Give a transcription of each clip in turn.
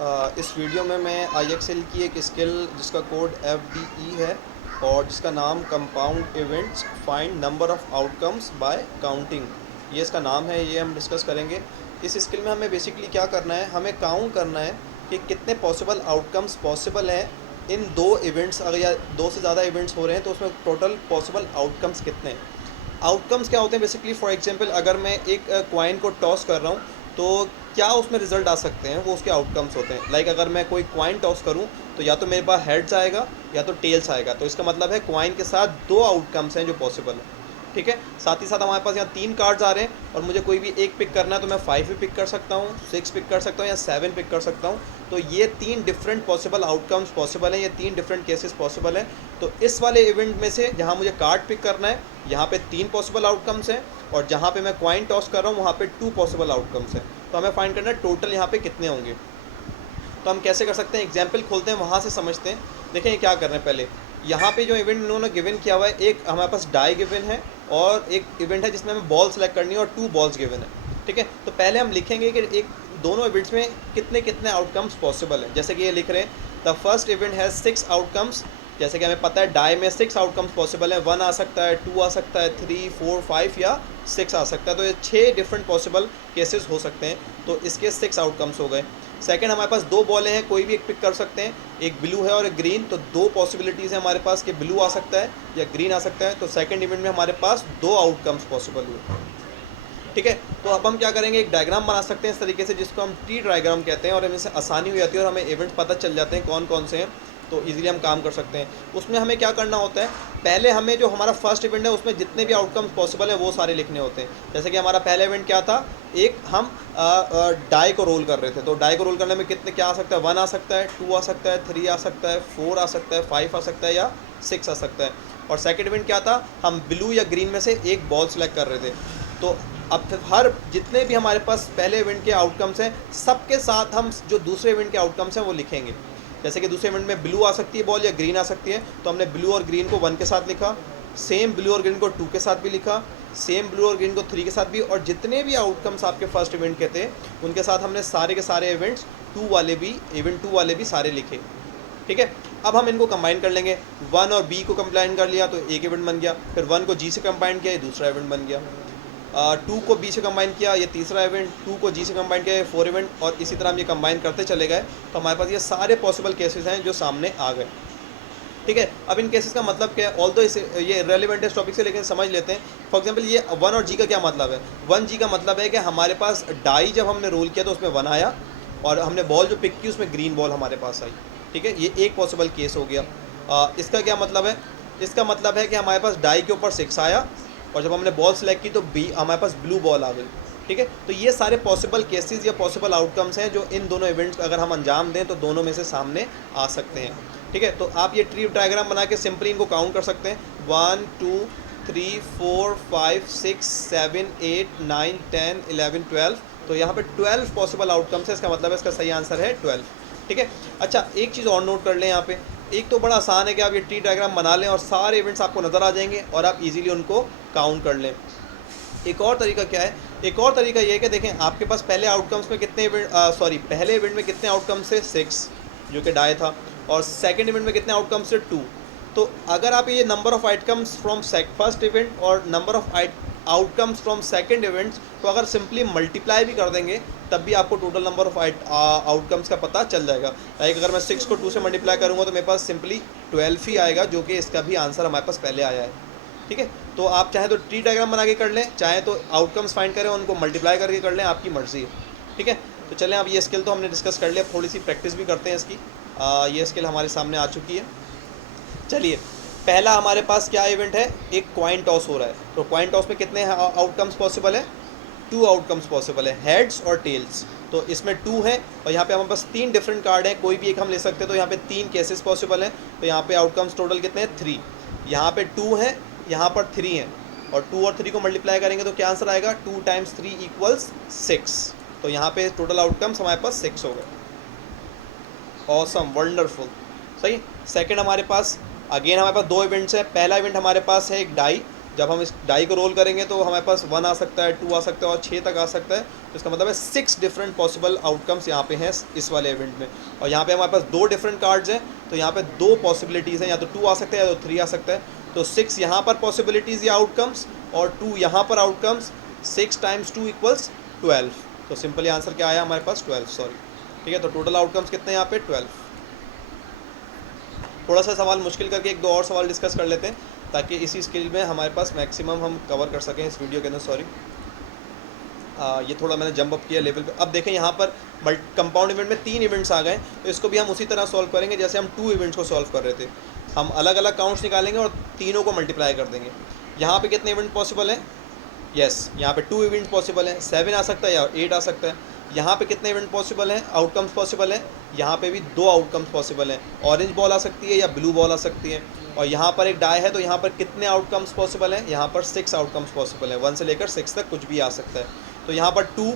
इस वीडियो में मैं IXL की एक स्किल जिसका कोड FDE है और जिसका नाम compound events find number of outcomes bye counting, ये इसका नाम है। ये हम डिस्कस करेंगे। इस स्किल में हमें बेसिकली क्या करना है, हमें काउंट करना है कि कितने पॉसिबल आउटकम्स पॉसिबल हैं इन दो इवेंट्स। अगर या दो से ज़्यादा इवेंट्स हो रहे हैं तो उसमें टोटल पॉसिबल आउटकम्स कितने हैं। आउटकम्स क्या होते हैं बेसिकली, फॉर एग्जांपल अगर मैं एक कॉइन को टॉस कर रहा हूँ तो क्या उसमें रिजल्ट आ सकते हैं, वो उसके आउटकम्स होते हैं। लाइक अगर मैं कोई कॉइन टॉस करूँ तो या तो मेरे पास हेड्स आएगा या तो टेल्स आएगा, तो इसका मतलब है कॉइन के साथ दो आउटकम्स हैं जो पॉसिबल हैं। ठीक है, साथ ही साथ हमारे पास यहाँ तीन कार्ड्स आ रहे हैं और मुझे कोई भी एक पिक करना है तो मैं 5 भी पिक कर सकता हूँ, 6 पिक कर सकता हूँ या 7 पिक कर सकता हूँ। तो ये तीन डिफरेंट पॉसिबल आउटकम्स पॉसिबल हैं, ये तीन डिफरेंट केसेस पॉसिबल हैं। तो इस वाले इवेंट में से जहाँ मुझे कार्ड पिक करना है यहाँ पे तीन पॉसिबल आउटकम्स हैं और जहाँ पे मैं कॉइन टॉस कर रहा हूँ वहाँ पे 2 पॉसिबल आउटकम्स हैं। तो हमें फाइंड करना है टोटल यहाँ पे कितने होंगे। तो हम कैसे कर सकते हैं, एग्जाम्पल खोलते हैं, वहाँ से समझते हैं। देखें ये क्या कर रहे हैं। पहले यहाँ पे जो इवेंट इन्होंने गिवन किया हुआ है, एक हमारे पास डाई गिवन है और एक इवेंट है जिसमें हमें बॉल सेलेक्ट करनी है और 2 बॉल्स गिवन है। ठीक है, तो पहले हम लिखेंगे कि एक दोनों इवेंट्स में कितने कितने आउटकम्स पॉसिबल हैं। जैसे कि ये लिख रहे हैं the first event has 6 outcomes. जैसे कि हमें पता है डाई में 6 आउटकम्स पॉसिबल है, 1 आ सकता है, 2 आ सकता है, 3, 4, 5 या 6 आ सकता है। तो ये 6 डिफरेंट पॉसिबल केसेस हो सकते हैं। तो इसके 6 आउटकम्स हो गए। सेकंड, हमारे पास 2 बॉलें हैं, कोई भी एक पिक कर सकते हैं, एक ब्लू है और एक ग्रीन। तो 2 पॉसिबिलिटीज़ हैं हमारे पास कि ब्लू आ सकता है या ग्रीन आ सकता है। तो सेकंड इवेंट में हमारे पास 2 आउटकम्स पॉसिबल हुए। ठीक है, तो अब हम क्या करेंगे, एक डायग्राम बना सकते हैं इस तरीके से जिसको हम ट्री डायग्राम कहते हैं और हमें से आसानी हो जाती है और हमें इवेंट्स पता चल जाते हैं कौन कौन से हैं, तो इजीली हम काम कर सकते हैं। उसमें हमें क्या करना होता है, पहले हमें जो हमारा फर्स्ट इवेंट है उसमें जितने भी आउटकम्स पॉसिबल है वो सारे लिखने होते हैं। जैसे कि हमारा पहला इवेंट क्या था, एक हम डाई को रोल कर रहे थे। तो डाई को रोल करने में कितने क्या आ सकता है, 1 आ सकता है, 2 आ सकता है, 3 आ सकता है, 4 आ सकता है, 5 आ सकता है या 6 आ सकता है। और सेकेंड इवेंट क्या था, हम ब्लू या ग्रीन में से एक बॉल सेलेक्ट कर रहे थे। तो अब फिर हर जितने भी हमारे पास पहले इवेंट के आउटकम्स हैं सबके साथ हम जो दूसरे इवेंट के आउटकम्स हैं वो लिखेंगे। जैसे कि दूसरे इवेंट में ब्लू आ सकती है बॉल या ग्रीन आ सकती है, तो हमने ब्लू और ग्रीन को 1 के साथ लिखा, सेम ब्लू और ग्रीन को 2 के साथ भी लिखा, सेम ब्लू और ग्रीन को 3 के साथ भी, और जितने भी आउटकम्स आपके फर्स्ट इवेंट के थे उनके साथ हमने सारे के सारे इवेंट्स इवेंट 2 वाले भी सारे लिखे। ठीक है, अब हम इनको कंबाइन कर लेंगे। 1 और बी को कंबाइन कर लिया तो एक इवेंट बन गया, फिर 1 को जी से कंबाइन किया ये दूसरा इवेंट बन गया, 2 को बी से कंबाइन किया ये तीसरा इवेंट, 2 को जी से कंबाइन किया ये 4 इवेंट, और इसी तरह हम ये कंबाइन करते चले गए। तो हमारे पास ये सारे पॉसिबल केसेस हैं जो सामने आ गए। ठीक है, अब इन केसेस का मतलब क्या है, ऑल दो ये रेलिवेंट है इस टॉपिक से, लेकिन समझ लेते हैं। फॉर एग्जांपल ये 1 और जी का क्या मतलब है, 1 जी का मतलब है कि हमारे पास डाई जब हमने रोल किया तो उसमें 1 आया और हमने बॉल जो पिक की उसमें ग्रीन बॉल हमारे पास आई। ठीक है, ये एक पॉसिबल केस हो गया। इसका क्या मतलब है, इसका मतलब है कि हमारे पास डाई के ऊपर 6 आया और जब हमने बॉल सेलेक्ट की तो बी हमारे पास ब्लू बॉल आ गई। ठीक है, तो ये सारे पॉसिबल केसेस या पॉसिबल आउटकम्स हैं जो इन दोनों इवेंट्स अगर हम अंजाम दें तो दोनों में से सामने आ सकते हैं। ठीक है, तो आप ये ट्री डायग्राम बना के सिंपली इनको काउंट कर सकते हैं, 1 2 3 4 5 6 7 8 9 10 11 12। तो यहाँ पे 12 पॉसिबल आउटकम्स है, इसका मतलब है इसका सही आंसर है 12। ठीक है, अच्छा एक चीज़ और नोट कर लें यहाँ पे, एक तो बड़ा आसान है कि आप ये ट्री डायग्राम बना लें और सारे इवेंट्स आपको नज़र आ जाएंगे और आप इजीली उनको काउंट कर लें। एक और तरीका क्या है, एक और तरीका ये है कि देखें आपके पास पहले आउटकम्स में कितने पहले इवेंट में कितने आउटकम्स थे, 6 जो कि डाई था, और सेकंड इवेंट में कितने आउटकम्स थे, 2। तो अगर आप ये number of outcomes from first event और number of outcomes from second events को अगर सिंपली मल्टीप्लाई भी कर देंगे तब भी आपको टोटल नंबर ऑफ आउटकम्स का पता चल जाएगा। लाइक अगर मैं 6 को 2 से मल्टीप्लाई करूँगा तो मेरे पास सिंपली 12 ही आएगा, जो कि इसका भी आंसर हमारे पास पहले आया है। ठीक है, तो आप चाहे तो ट्री डायग्राम बना के कर लें, चाहे तो आउटकम्स फाइंड करें उनको मल्टीप्लाई करके कर लें, आपकी मर्जी है। ठीक है, तो चलें अब ये स्किल तो हमने डिस्कस कर लिया, थोड़ी सी प्रैक्टिस भी करते हैं इसकी। ये स्किल हमारे सामने आ चुकी है। चलिए, पहला हमारे पास क्या इवेंट है, एक कॉइन टॉस हो रहा है। तो कॉइन टॉस में कितने आउटकम्स पॉसिबल है, 2 आउटकम्स पॉसिबल है, हेड्स और टेल्स। तो इसमें 2 है और यहाँ पे हमारे पास 3 डिफरेंट कार्ड हैं, कोई भी एक हम ले सकते हैं। तो यहाँ पे 3 केसेस पॉसिबल हैं। तो यहाँ पे आउटकम्स टोटल कितने हैं, 3। यहाँ पे 2 है, यहाँ पर 3 है, और 2 और 3 को मल्टीप्लाई करेंगे तो क्या आंसर आएगा, 2 टाइम्स 3 इक्वल्स 6। तो यहाँ पे टोटल आउटकम्स हमारे पास 6 हो गए। ऑसम, वंडरफुल, सही। सेकंड हमारे पास अगेन हमारे पास 2 इवेंट्स हैं। पहला इवेंट हमारे पास है एक डाई जब हम इस डाई को रोल करेंगे तो हमारे पास 1 आ सकता है, 2 आ सकता है और 6 तक आ सकता है। तो इसका मतलब है 6 डिफरेंट पॉसिबल आउटकम्स यहाँ पे हैं इस वाले इवेंट में। और यहाँ पे हमारे पास 2 डिफरेंट कार्ड्स हैं, तो यहाँ पे 2 पॉसिबिलिटीज़ हैं, या तो 2 आ सकता है या तो 3 आ सकता है। तो 6 यहाँ पर पॉसिबिलिटीज़ या आउटकम्स और 2 यहाँ पर आउटकम्स। 6 times 2 equals 12। तो सिंपली आंसर क्या आया हमारे पास? 12, सॉरी। ठीक है, तो टोटल आउटकम्स कितने हैं यहाँ पे? 12। थोड़ा सा सवाल मुश्किल करके एक दो और सवाल डिस्कस कर लेते हैं, ताकि इसी स्किल में हमारे पास मैक्सिमम हम कवर कर सकें इस वीडियो के अंदर। सॉरी, ये थोड़ा मैंने जंप अप किया लेवल पे। अब देखें यहाँ पर कंपाउंड इवेंट में 3 इवेंट्स आ गए, तो इसको भी हम उसी तरह सॉल्व करेंगे जैसे हम 2 इवेंट्स को सॉल्व कर रहे थे। हम अलग अलग काउंट्स निकालेंगे और तीनों को मल्टीप्लाई कर देंगे। यहाँ पे कितने इवेंट पॉसिबल हैं? यस, यहाँ पे 2 इवेंट पॉसिबल हैं, 7 आ सकता है या 8 आ सकता है। यहाँ पे कितने इवेंट पॉसिबल हैं, आउटकम्स पॉसिबल हैं? यहाँ पे भी 2 आउटकम्स पॉसिबल हैं, ऑरेंज बॉल आ सकती है या ब्लू बॉल आ सकती है। और यहाँ पर एक डाई है, तो यहाँ पर कितने आउटकम्स पॉसिबल हैं? यहाँ पर 6 आउटकम्स पॉसिबल हैं, 1 से लेकर 6 तक कुछ भी आ सकता है। तो यहाँ पर 2,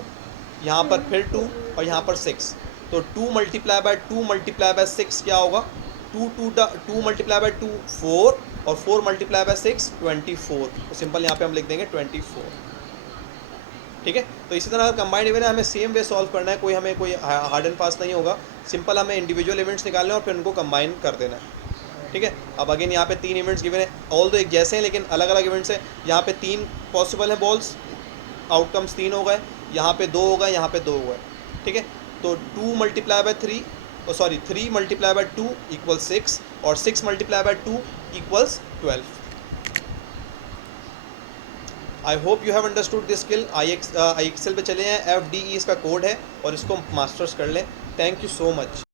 यहाँ पर फिर 2 और यहाँ पर 6। तो 2 मल्टीप्लाई बाय 2 मल्टीप्लाई बाय 6 क्या होगा? 2 मल्टीप्लाई बाय 2 4 और 4 मल्टीप्लाई बाय 6 24। तो सिंपल यहाँ पे हम लिख देंगे 24। ठीक है, तो इसी तरह कंबाइंड इवेंट है, हमें सेम वे सॉल्व करना है, हमें कोई हार्ड एंड फास्ट नहीं होगा। सिंपल हमें इंडिविजुअल इवेंट्स निकालने हैं और फिर उनको कंबाइन कर देना है। ठीक है, अब अगेन यहाँ पे 3 इवेंट्स गिवन है, ऑल दो एक जैसे हैं लेकिन अलग अलग इवेंट्स हैं। यहाँ पे 3 पॉसिबल है बॉल्स, आउटकम्स 3 हो गए, यहाँ पे 2 हो गए, यहाँ पे 2 हो गए। ठीक है, तो 2 multiply by 3 sorry 3 multiply by 2 equal 6 और 6 multiply by 2 equals 12। I hope you have understood this skill. आई एक्सेल पे चले हैं, FDE इसका कोड है और इसको मास्टर्स कर लें। Thank you so much.